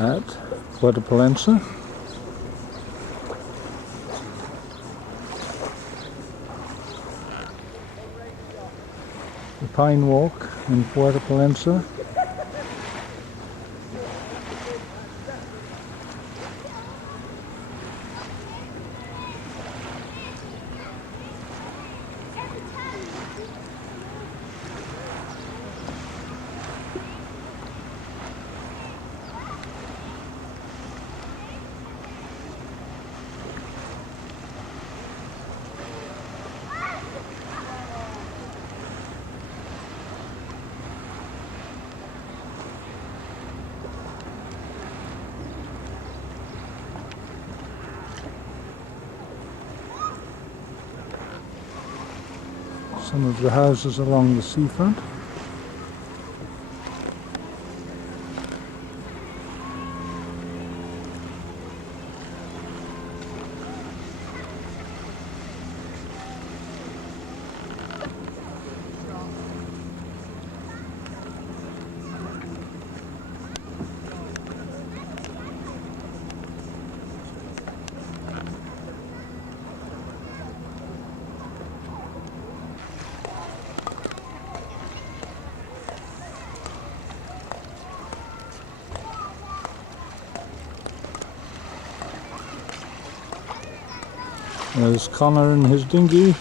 at Puerto Palencia. The Pine Walk in Puerto Palencia. Some of the houses along the seafront. There's Connor in his dinghy.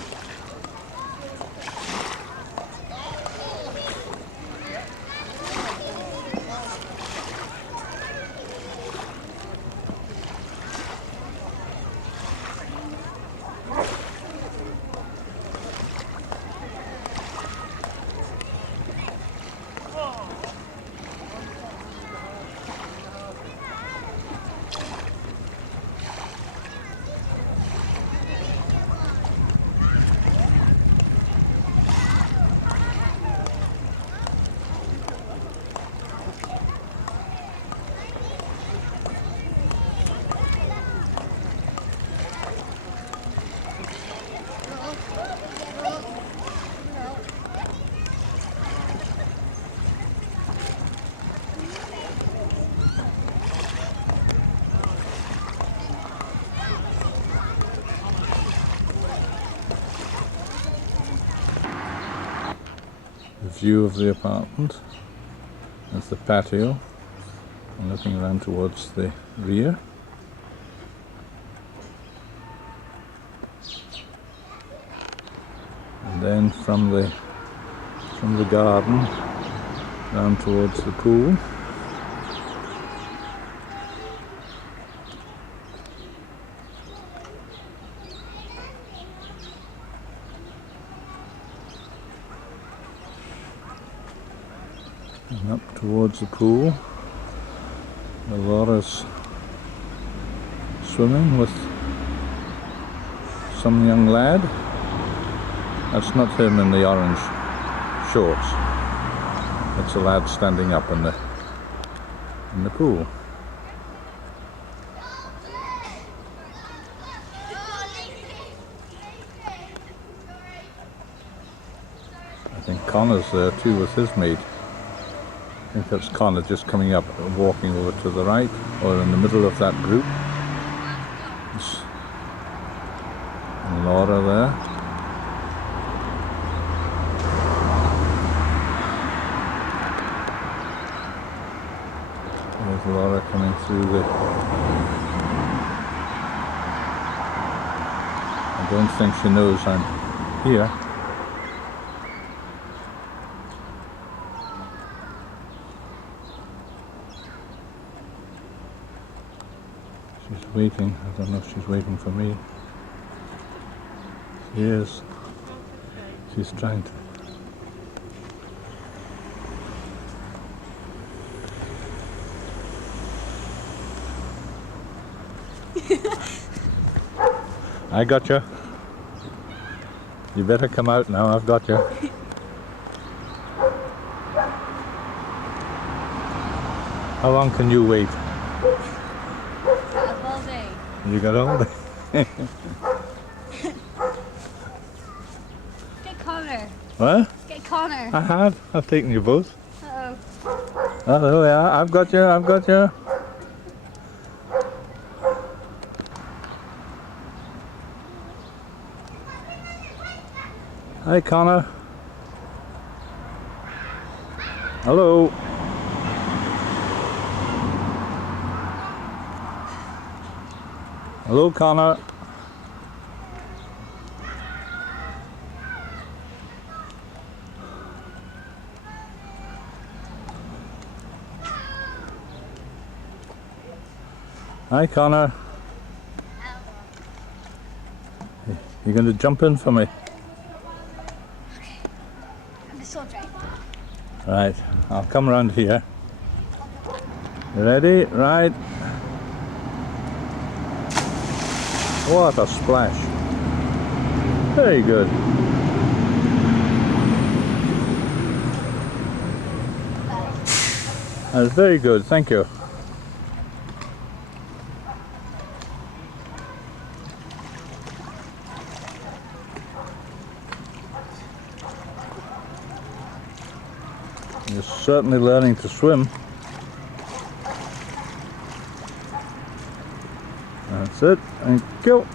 View of the apartment. That's the patio. I'm looking around towards the rear. And then from the garden down towards the pool. And up towards the pool, Laura's swimming with some young lad. That's not him in the orange shorts. That's a lad standing up in the pool. I think Connor's there too with his mate. I think that's Connor just coming up and walking over to the right, or in the middle of that group. And Laura there. There's Laura coming through the... I don't think she knows I'm here. She's waiting. I don't know if she's waiting for me. She is. She's trying to. I got you. You better come out now. I've got you. How long can you wait? All day. You got all day. Get Connor. What? Get Connor. I have. I've taken you both. Uh-oh. Oh, there we are. I've got you. I've got you. Hi Connor. Hello. Hello Connor. Hi Connor. You going to jump in for me? Right, I'll come around here. You ready? Right. What a splash. Very good. That's very good, thank you. You're certainly learning to swim. That's it, thank you.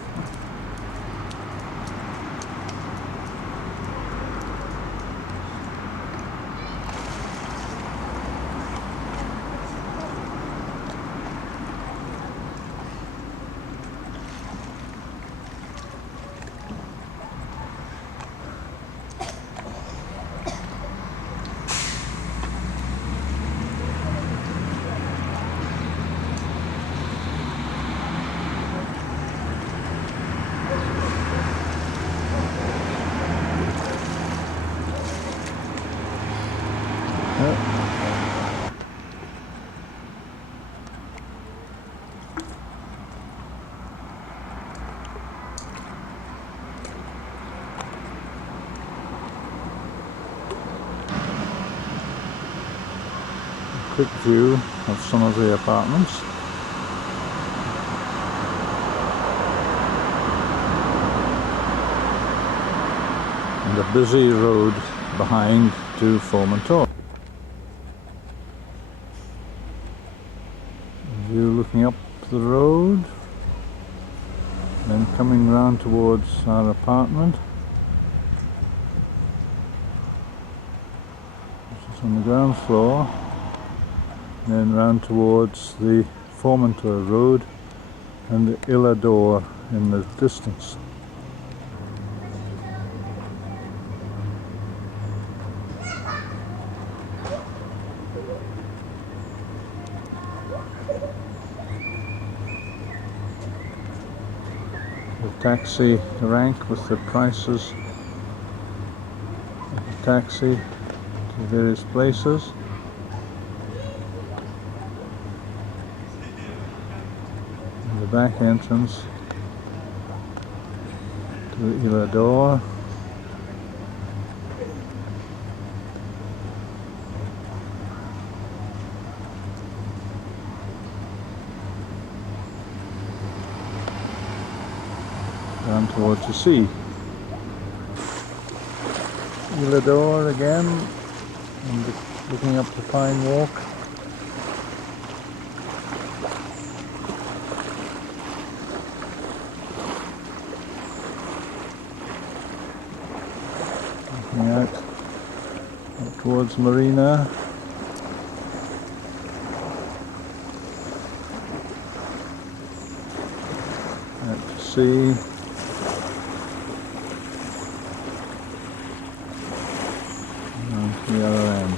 Quick view of some of the apartments. And a busy road behind to Formentor. View looking up the road, then coming round towards our apartment, which is on the ground floor. Then round towards the Formentor Road and the Illador in the distance. The taxi rank with the prices of the taxi to various places. The back entrance to the Illador. Down towards the sea. Illador again, and looking up the Pine Walk. Out towards Marina. Out to sea. And to the other end.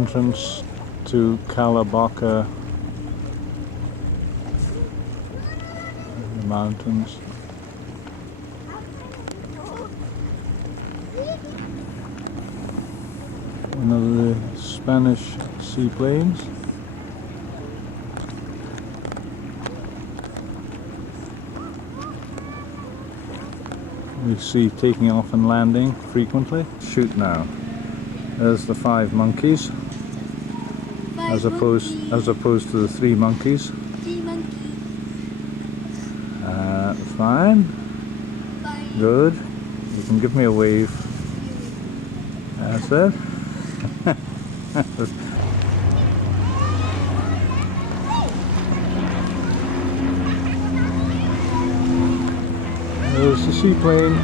entrance to Kalabaka, the mountains. One of the Spanish seaplanes. We see taking off and landing frequently. Shoot now. There's the 5 monkeys, as opposed to the 3 monkeys. 3 monkeys. Fine. Fine. Good. You can give me a wave. That's it. There's the seaplane.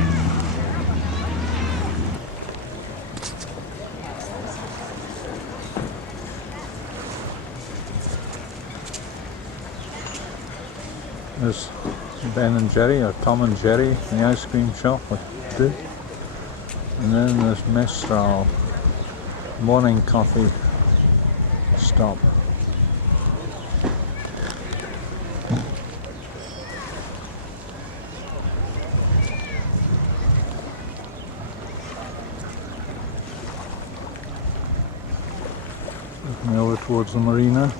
There's Ben and Jerry, or Tom and Jerry, the ice cream shop. And then there's Mistral, morning coffee stop. Looking over towards the marina.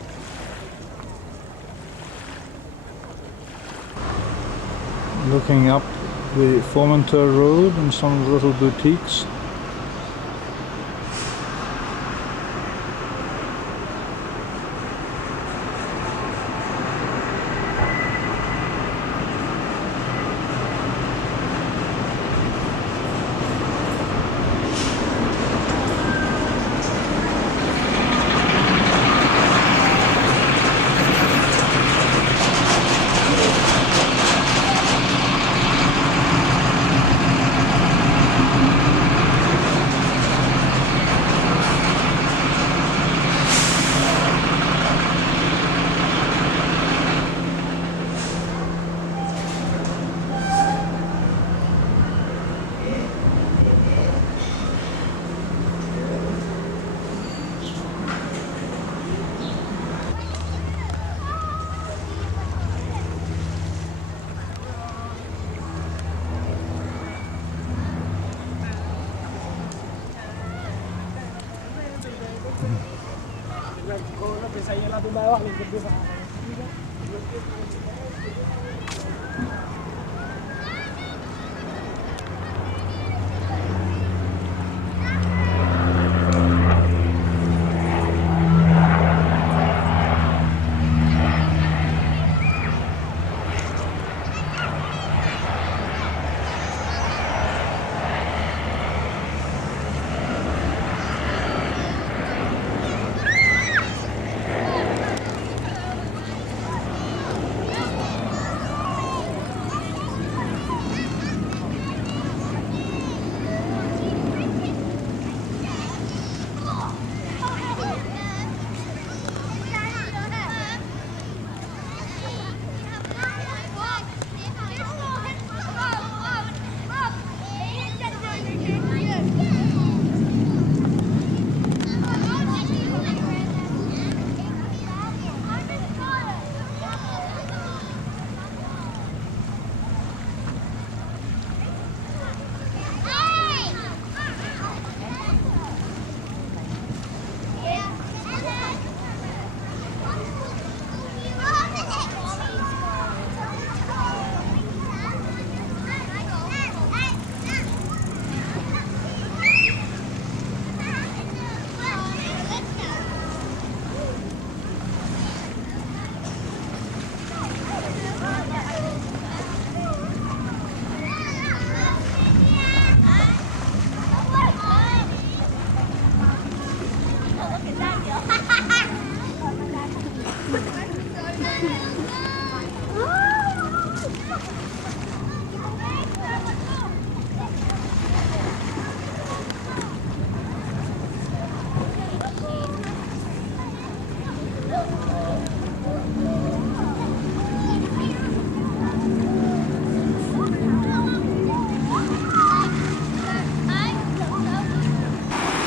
Looking up the Formentor Road and some of the little boutiques.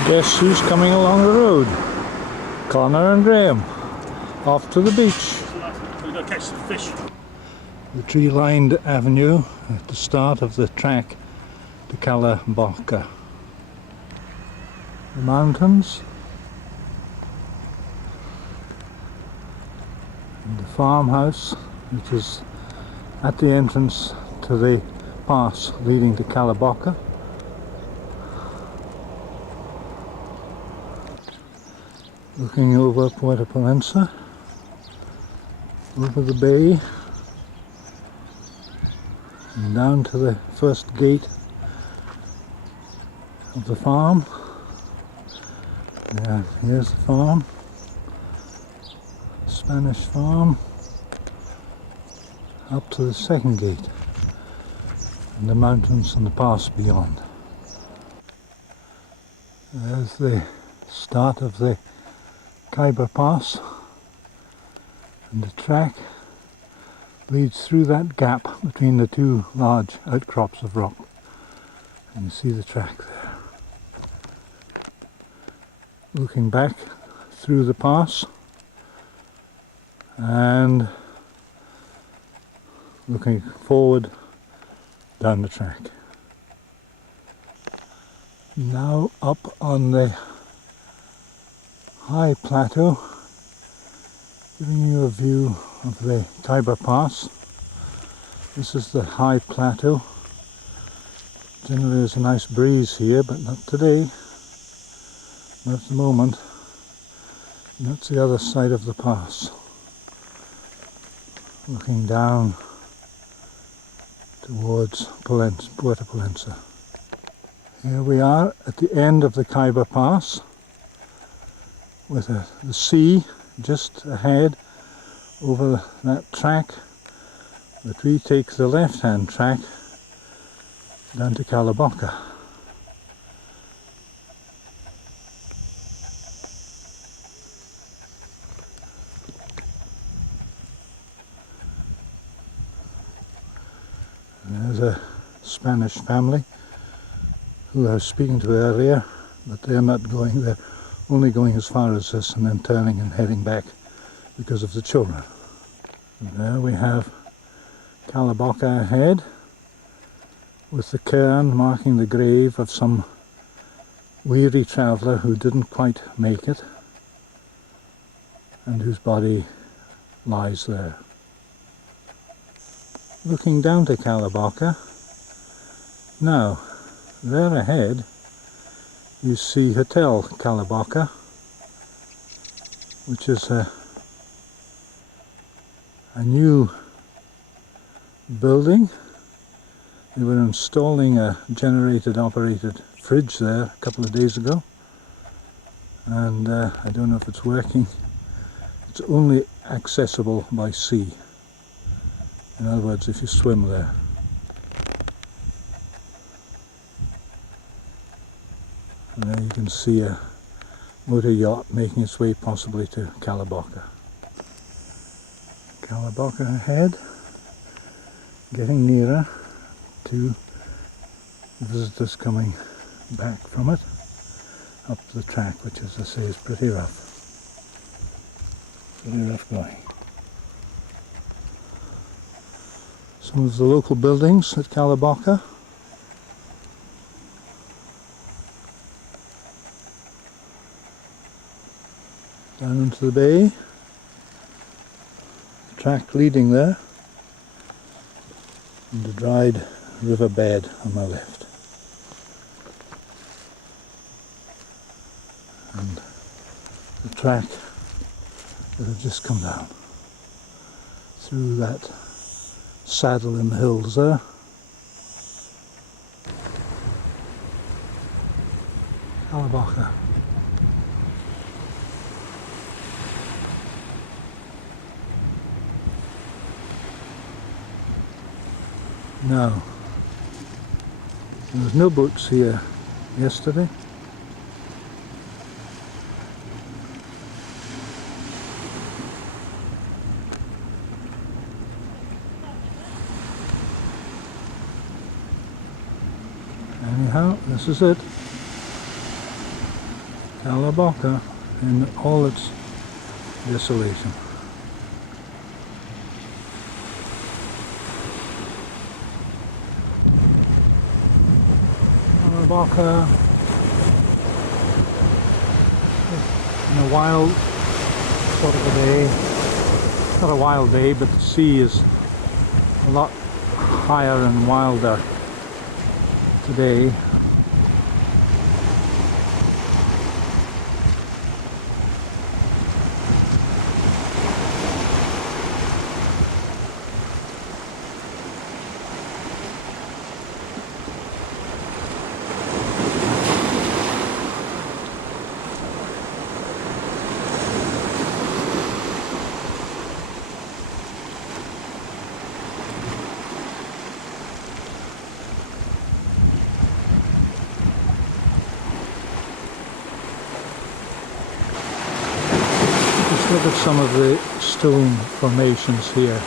Guess who's coming along the road? Connor and Graham off to the beach. We're going to catch some fish. The tree-lined avenue at the start of the track to Mallorca. The mountains and the farmhouse, which is at the entrance to the pass leading to Mallorca. Looking over Puerto Pollensa, over the bay, and down to the first gate of the farm. Yeah, here's the farm, Spanish farm, up to the second gate, and the mountains and the pass beyond. There's the start of the Khyber Pass, and the track leads through that gap between the two large outcrops of rock, and you see the track there. Looking back through the pass and looking forward down the track. Now up on the high plateau, giving you a view of the Khyber Pass. This is the high plateau. Generally there's a nice breeze here, but not today, not at the moment. And that's the other side of the pass, looking down towards Puerto Pollensa. Here we are at the end of the Khyber Pass, with the sea just ahead over that track, but we take the left-hand track down to Mallorca. There's a Spanish family who I was speaking to earlier, but they're not going there. Only going as far as this and then turning and heading back because of the children. And there we have Mallorca ahead, with the cairn marking the grave of some weary traveller who didn't quite make it and whose body lies there. Looking down to Mallorca, now there ahead you see Hotel Mallorca, which is a new building. They were installing a generator operated fridge there a couple of days ago, and I don't know if it's working. It's only accessible by sea. In other words, if you swim there. And there you can see a motor yacht making its way possibly to Mallorca. Mallorca ahead, getting nearer to visitors coming back from it, up the track, which as I say is pretty rough. Pretty rough going. Some of the local buildings at Mallorca. Down into the bay, the track leading there, and the dried river bed on my left. And the track that had just come down through that saddle in the hills there. Mallorca. No, there was no boats here yesterday. Anyhow, this is it. Mallorca in all its desolation. Mallorca in a wild sort of a day. Not a wild day, but the sea is a lot higher and wilder today. Look at some of the stone formations here.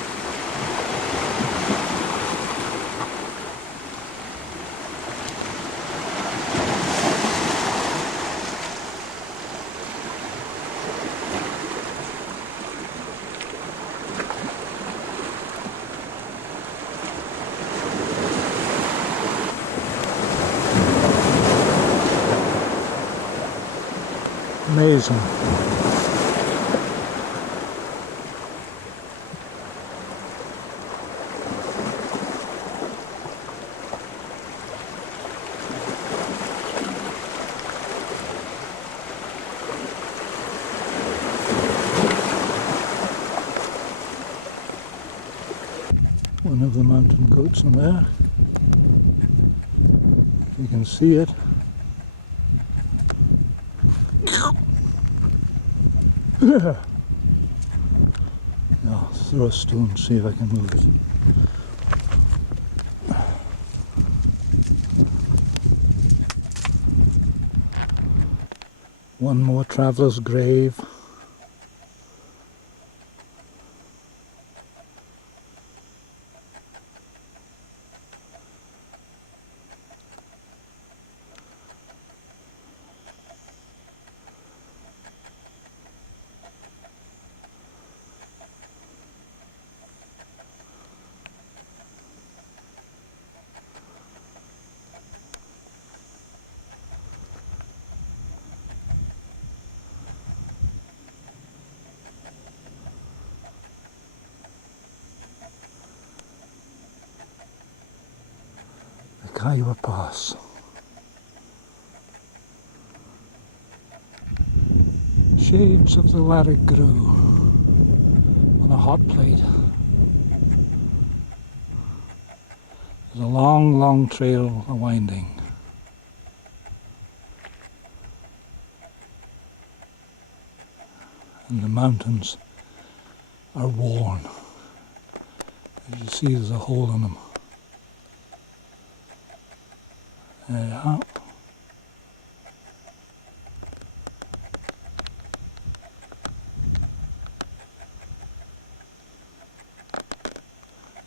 Amazing. One of the mountain goats in there. You can see it. I'll throw a stone, see if I can move it. One more traveller's grave. Kiowa Pass. Shades of the Larrick grew on a hot plate. There's a long, long trail winding. And the mountains are worn. As you see, there's a hole in them. There you are.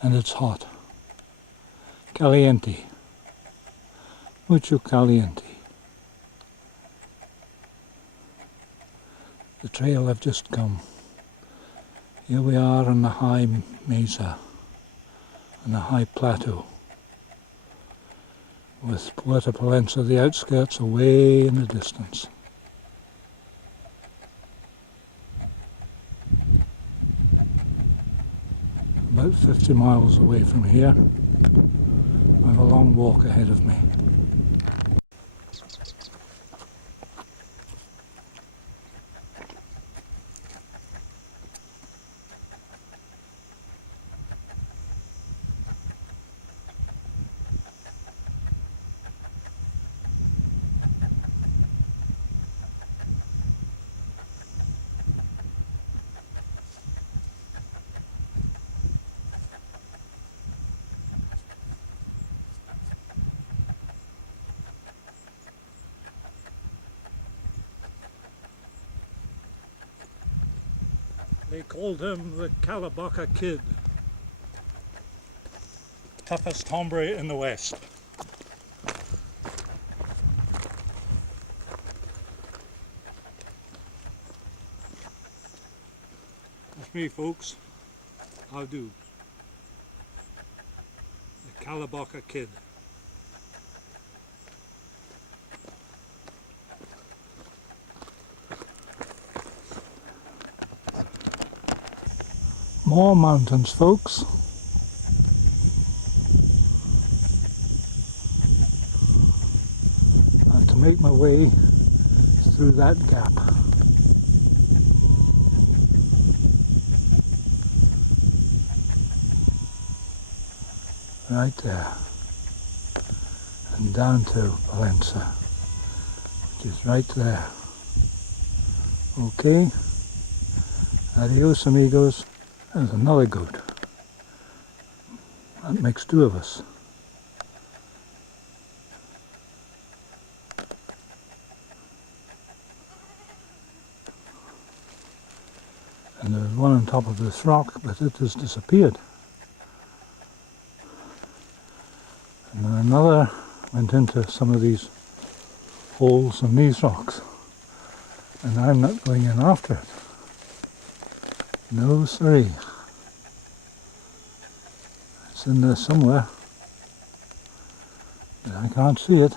And it's hot. Caliente. Mucho caliente. The trail I've just come. Here we are on the high mesa, on the high plateau, with Puerto Palenza, the outskirts, away in the distance. About 50 miles away from here. I have a long walk ahead of me. They called him the Calabaca Kid. Toughest hombre in the West. me, folks. How do? The Calabaca Kid. More mountains, folks. I have to make my way through that gap. Right there. And down to Valencia, which is right there. Okay. Adios, amigos. There's another goat. That makes two of us. And there's one on top of this rock, but it has disappeared. And then another went into some of these holes in these rocks. And I'm not going in after it. No siree. It's in there somewhere. But I can't see it.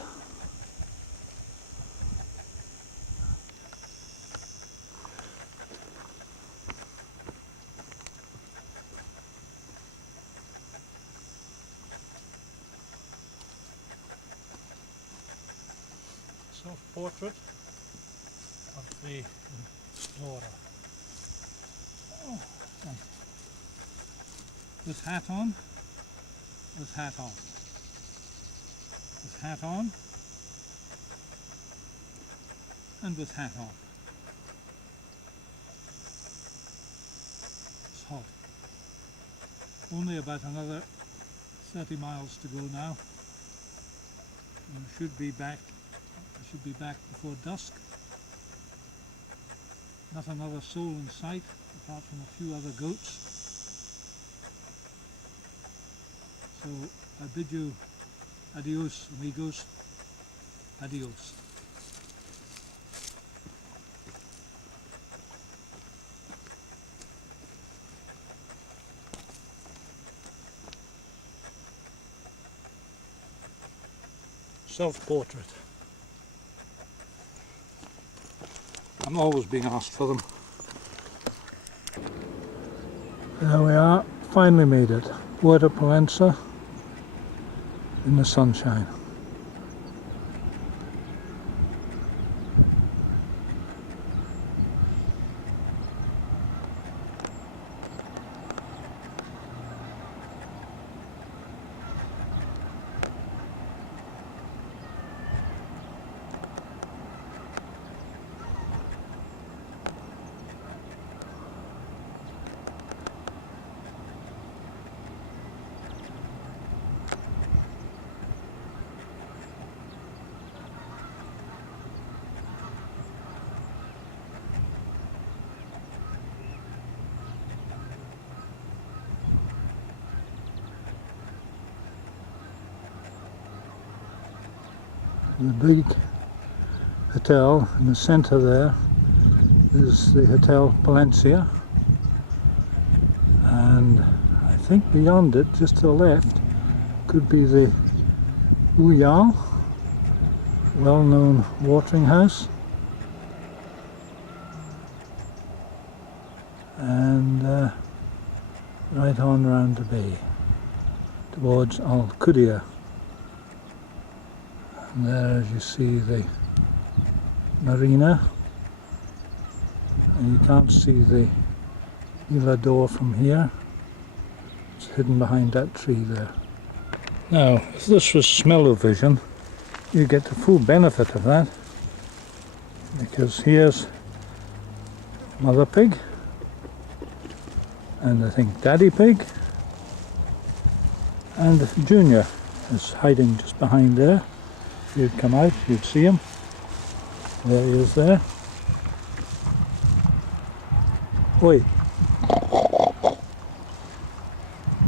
Self-portrait of the explorer. Oh, with hat on, with hat off, with hat on, and with hat off. It's hot. Only about another 30 miles to go now. We should be back. I should be back before dusk. Not another soul in sight, apart from a few other goats. So I bid you adios, amigos. Adios. Self-portrait. I'm always being asked for them. There we are, finally made it. Puerto Palencia in the sunshine. The big hotel in the centre there is the Hotel Palencia, and I think beyond it, just to the left, could be the Uyal, well-known watering house, and right on round the bay towards Alcudia. And there, as you see, the marina, and you can't see the Mirador from here. It's hidden behind that tree there. Now, if this was smell-o-vision, you get the full benefit of that, because here's Mother Pig, and I think Daddy Pig, and Junior is hiding just behind there. If you'd come out, you'd see him. There he is there. Oi!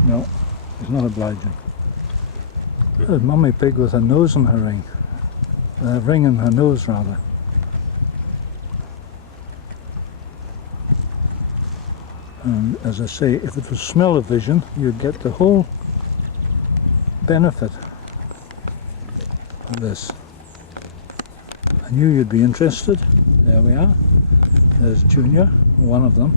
No, he's not obliging. There's Mummy Pig with a nose in her ring. A ring in her nose, rather. And as I say, if it was smell-o-vision, you'd get the whole benefit of this. I knew you'd be interested. There we are. There's Junior, one of them.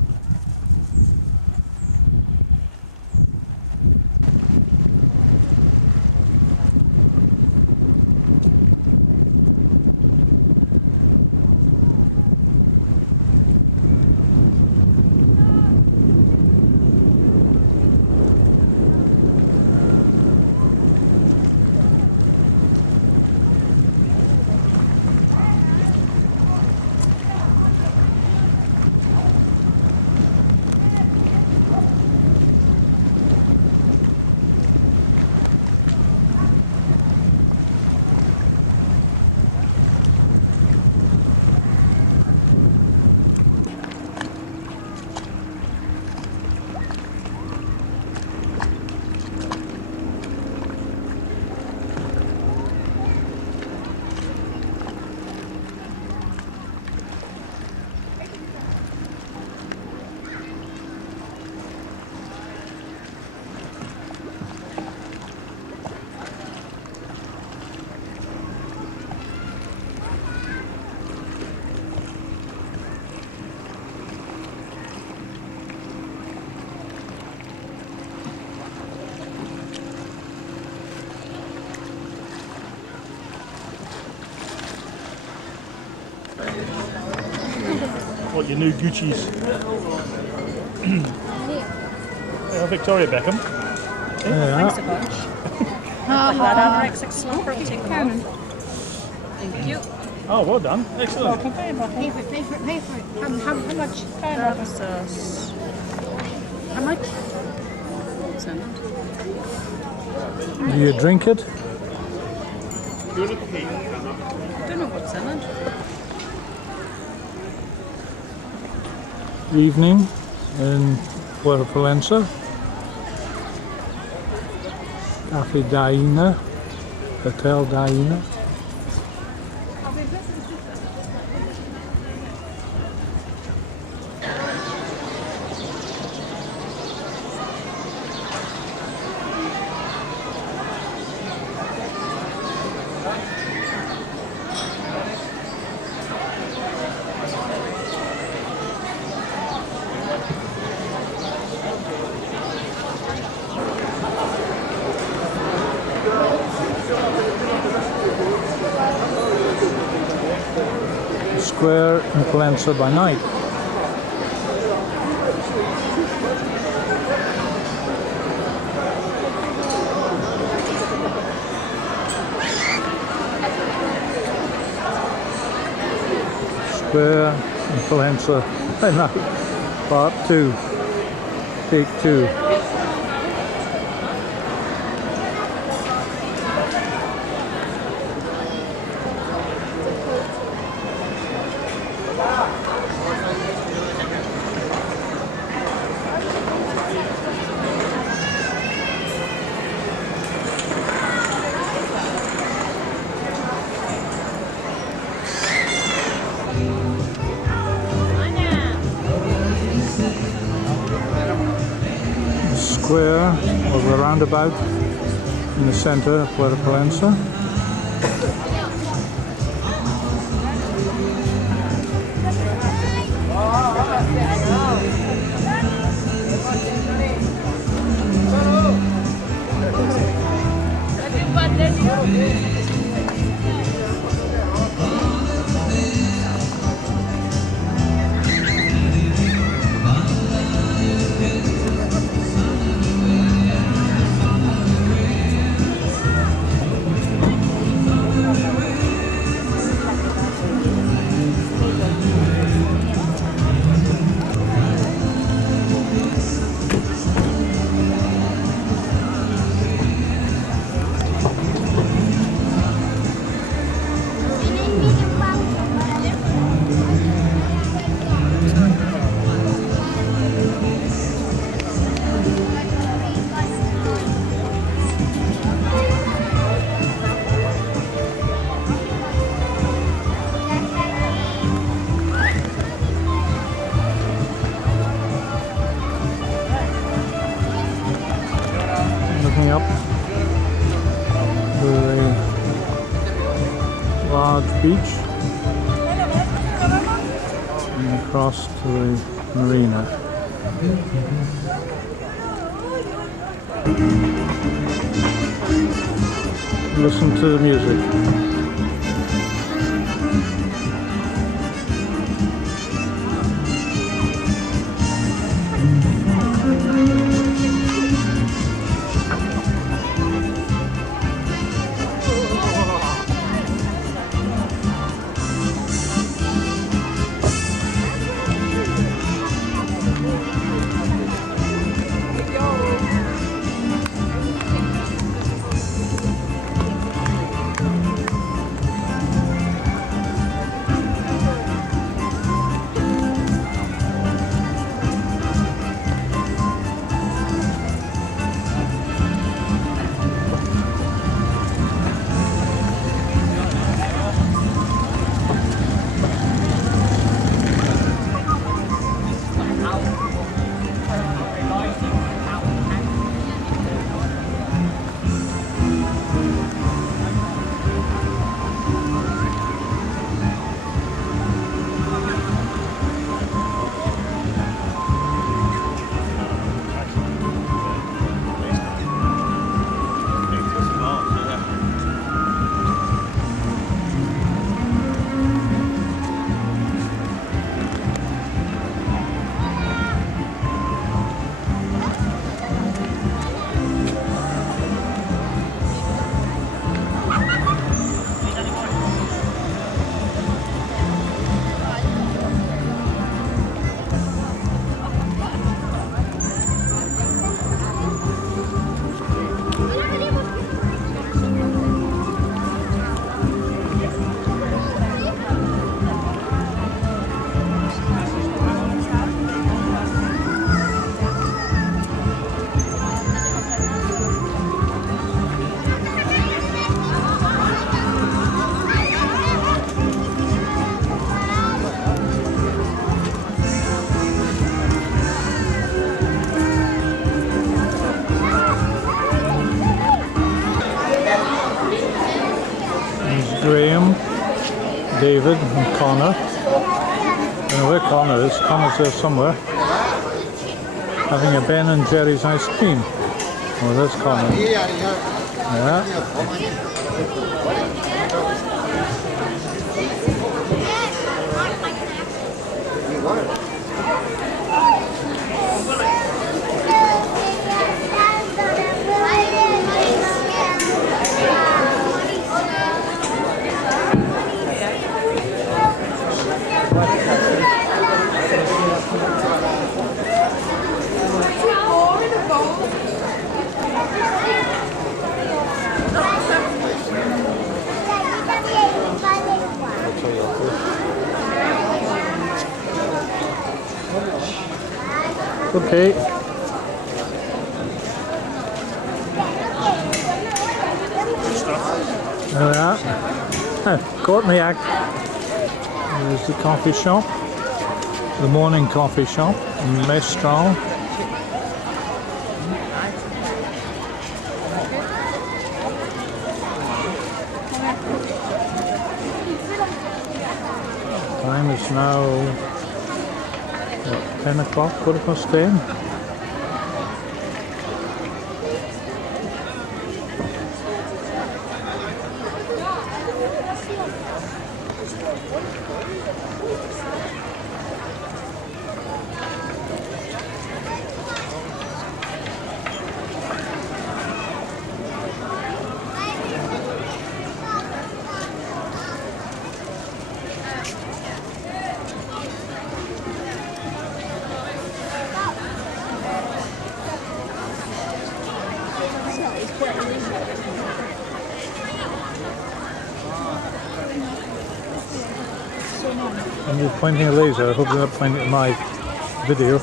What, your new Gucci's? Victoria Beckham. Thanks a bunch. Put that anorexic slumber and take them off. Thank you. Oh, well done. Excellent. Pay for it. How much? That was how much? Send it. Do you drink it? I don't know what's in it. Evening in Puerto Pollensa. Cafe Daina, Hotel Daina. Square in Pollensa by night. Square in Pollensa by night. Part 2. Take 2. Square of the roundabout in the center of Puerto Pollensa. beach and across to the marina. Listen to the music. Graham, David and Connor. I don't know where Connor is. Connor's there somewhere. Having a Ben and Jerry's ice cream. Oh, there's Connor. Yeah. Okay. There we are. Caught in the act. There's the coffee shop. The morning coffee shop in Mestral. Time is now, what, 10 o'clock, 10:15? And you're pointing a laser. I hope you're not pointing at my video.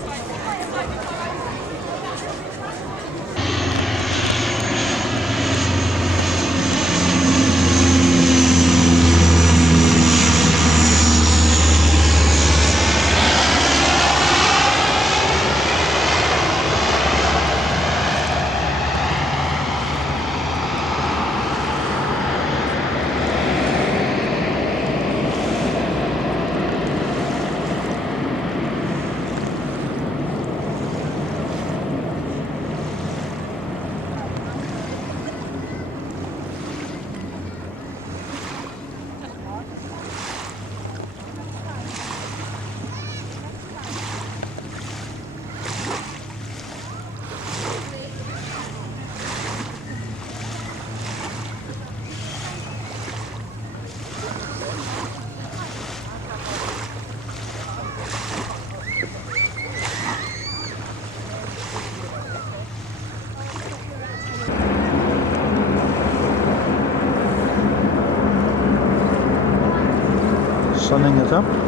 sunning it up.